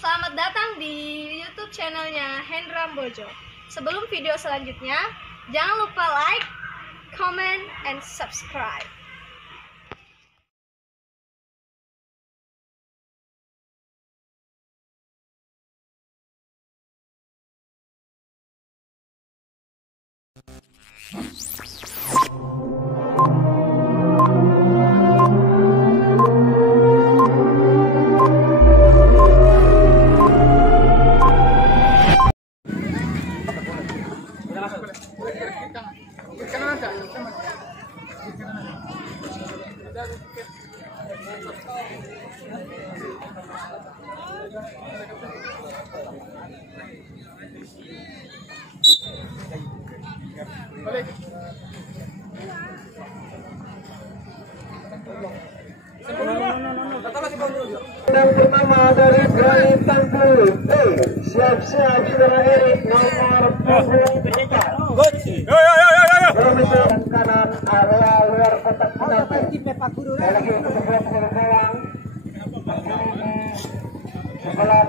Selamat datang di YouTube channelnya Hendra MBOJO. Sebelum video selanjutnya, jangan lupa like, comment, and subscribe. Yang pertama dari BERANI TAMPIL, siap-siap saudara Erik nomor punggung 4 kilometer kanan area luar kotak penalti. Lagi untuk sebelah gawang sebelah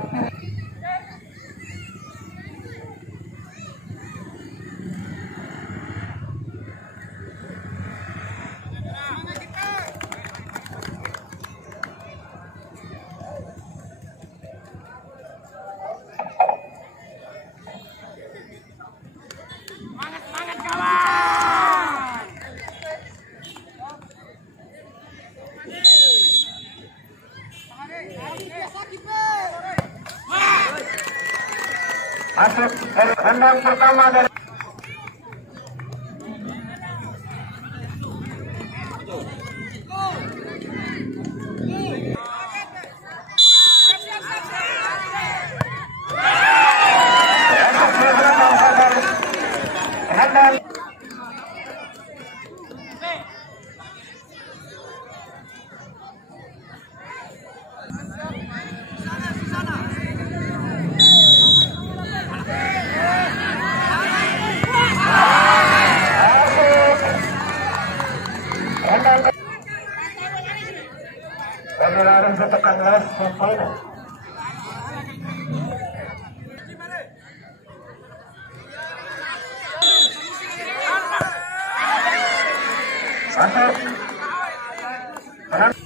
masuk kandang pertama dari harus tekan les poin. Masuk. Masuk.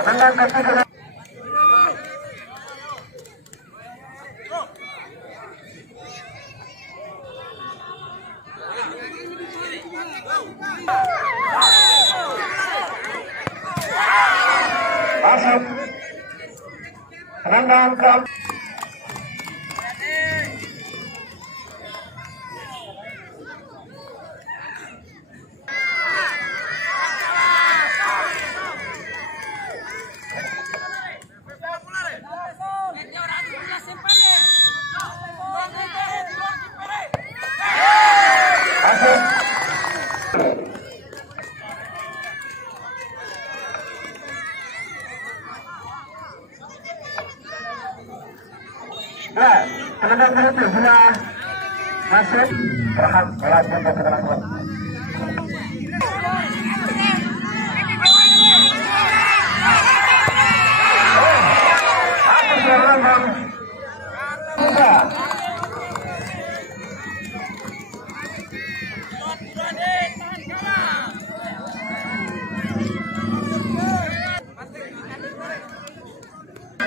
Tenang kaki ke masuk. Tenang ke tenang ke sudah masuk. Berhak melakukan keterangan. Aku seorang muda.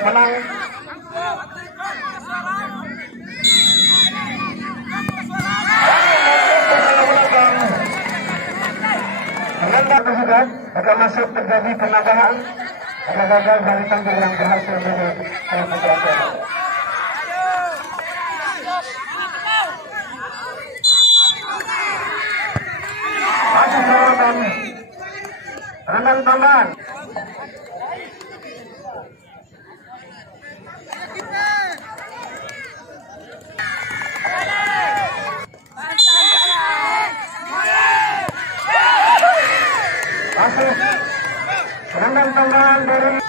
Menang. Akan masuk terjadi penambahan karena gagal dari tampil yang berhasil menjadi pemberangkatan. Masuk seorang renang tambahan. Masuk renang tambahan. perkembangan dari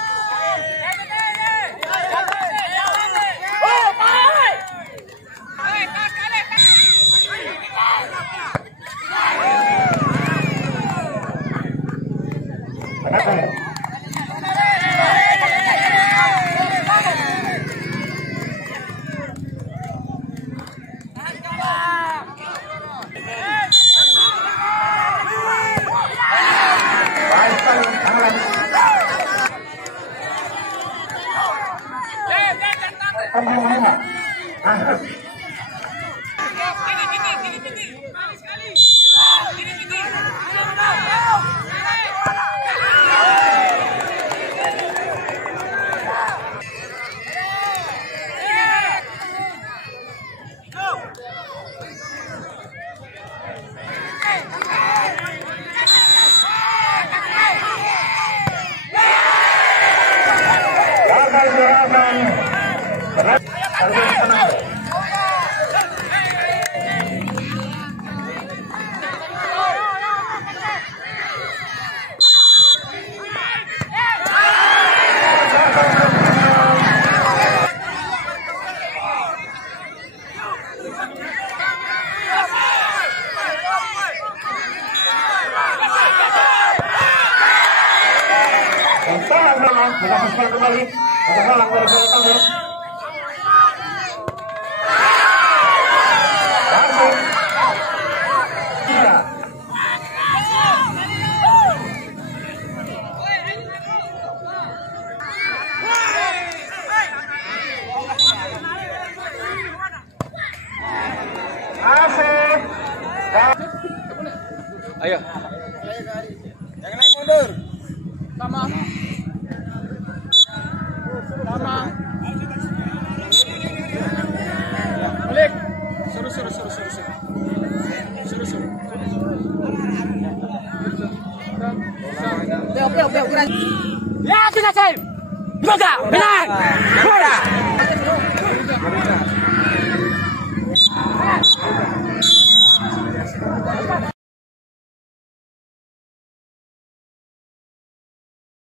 kita kembali halang dari Tumbuh. Ayo. Jangan naik mundur. Sama. Balik. Suruh. Oke. Ya, sudah saya. Bisa, benar.